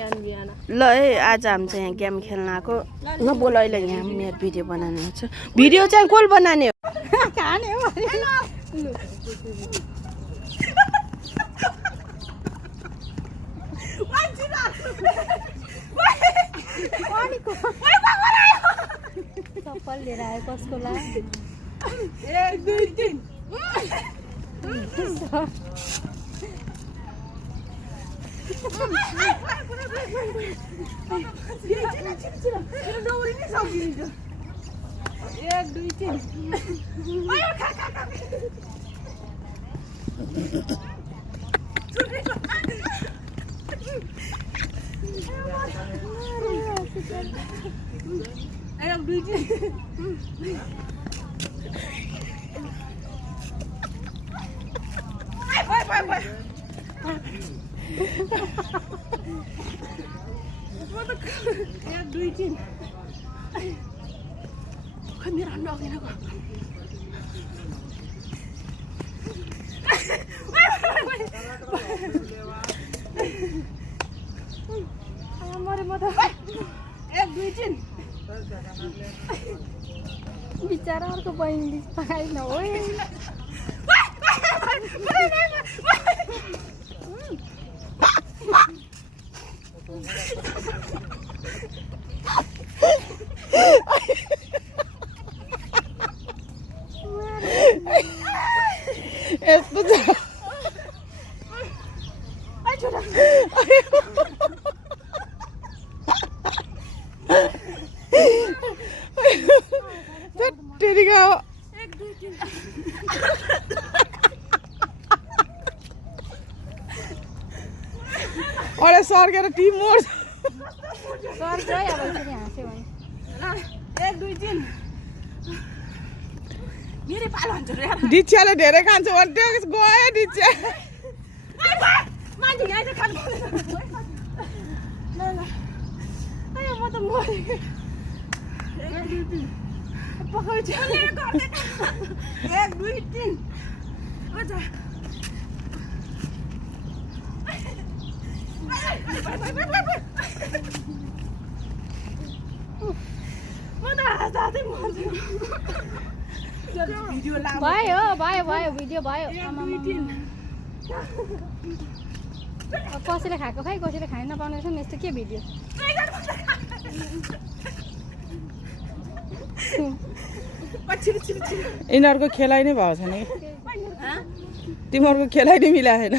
ल है आज हामी चाहिँ यहाँ गेम खेल्न आएको ल बोल अहिले यहाँ मेरो भिडियो बनाउने हुन्छ भिडियो चाहिँ कसले बनाउने हो खाने हो चप्पल लिएर आयो कसको लागि 1 2 3 बिचारा अर्को बहिनी पाएन हो अरे सर्केर टिम मोड सर्कै अब यसरी हाँस्यो भने 1 2 3 मेरो पालो हुन्छ रे डिच्याले धेरै खान्छ भन्थे गयो डिच्या मान्छे यहाँ चाहिँ खानु ल ल आयो म त मरे 1 2 3 पकाउ चले गर्दै 1 2 3 अझ भयो भयो भयो भिडियो भयो कसैले खाएको खै कसैले खाइ नपाउने रहेछ नि यस्तो के भिडियो यिनीहरूको खेलाइ नै भएको छ नि तिमीहरूको खेलाइ नै मिलाएन